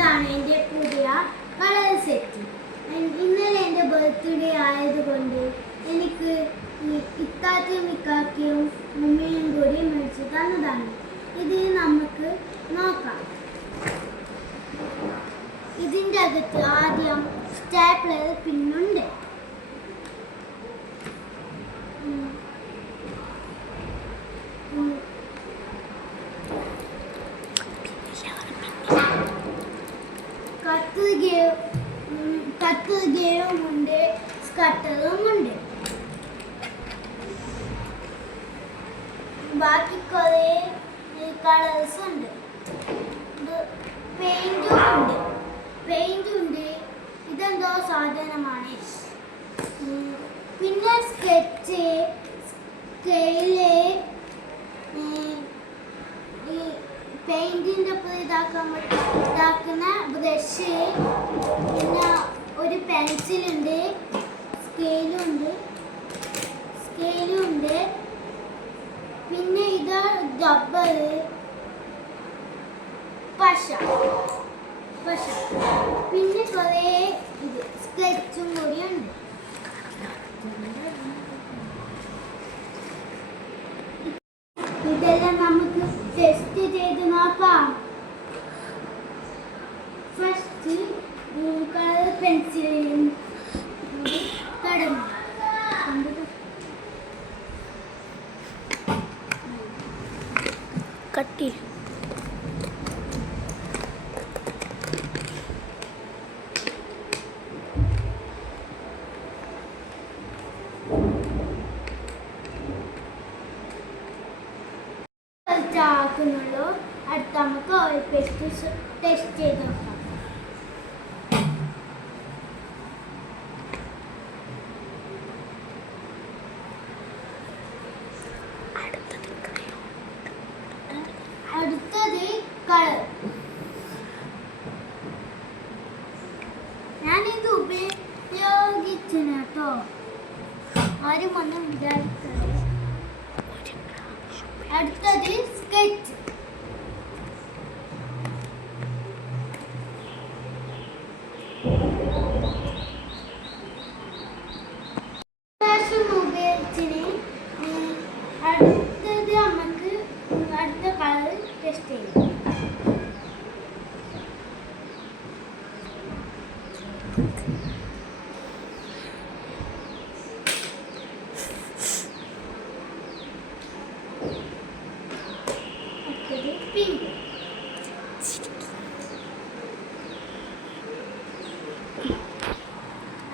ഇതാണ് എൻ്റെ പുതിയ കളർ സെറ്റ്. ഇന്നലെ എൻ്റെ ബർത്ത്ഡേ ആയതുകൊണ്ട് എനിക്ക് ഇത്താത്തയും ഇക്കാക്കയും ഉമ്മയും കൂടി മേടിച്ചു തന്നതാണ്. ഇത് നമുക്ക് നോക്കാം. ഇതിൻ്റെ അകത്ത് ആദ്യം സ്റ്റാപ്ലർ പിന്നുണ്ട്. കത്രികയും ഉണ്ട്, സ്കട്ടറും ഉണ്ട്. ബാക്കി കുറേ കളേഴ്സ് ഉണ്ട്. പെയിന്റും ഉണ്ട്. ഇതെന്തോ സാധനമാണ്. പിന്നെ സ്കെച്ച്, സ്കെയില്, പെയിന്റിൻ്റെ ഒപ്പം ഇതാക്കുന്ന ബ്രഷ്, പിന്നെ ഒരു പെൻസിലുണ്ട്, സ്കെയിലും ഉണ്ട്. പിന്നെ ഇത് റബ്ബർ, പശ, പിന്നെ കുറേ ഇത് സ്കെച്ചും കൂടിയുണ്ട്. ഇതെല്ലാം നമുക്ക് ടെസ്റ്റ് ചെയ്ത് നോക്കാം. ഫസ്റ്റ് കളർ പെൻസിലും തുടങ്ങും. കട്ടി ആക്കുന്നുള്ളൂ. അടുത്ത നമുക്ക് ഓയിൽ പേസ്റ്റ് ടെസ്റ്റ് ചെയ്ത് നോക്കാം. അടുത്തത് കളർ. ഞാനിത് ഉപയോഗിച്ചു കേട്ടോ. ആരും ഒന്നും വിചാരിച്ചത്. അടുത്തത് സ്കെച്ച്. ഉപയോഗിച്ചിന്. അടുത്തത് നമുക്ക് അടുത്ത കളർ ടെസ്റ്റ് ചെയ്യാം.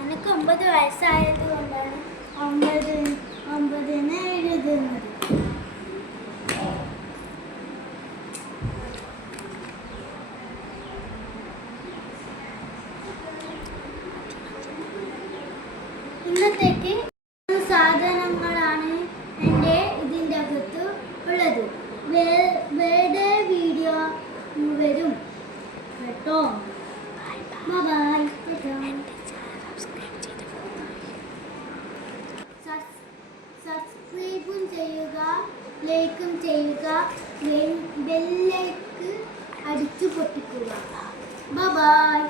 എനിക്ക് 9 വയസ്സായത് കൊണ്ടാണ് 9 എഴുതുന്നത്. ഇന്നത്തേക്ക് സാധനങ്ങളാണ് ഇതിൻ്റെ അകത്ത് ഉള്ളത്. വേറെ വീഡിയോ വരും കേട്ടോ. ബൈ. സബ്സ്ക്രൈബും ചെയ്യുക, ലൈക്കും ചെയ്യുക, ബെല്ലൈക്ക് അടിച്ചു പൊട്ടിക്കുക. ബൈ.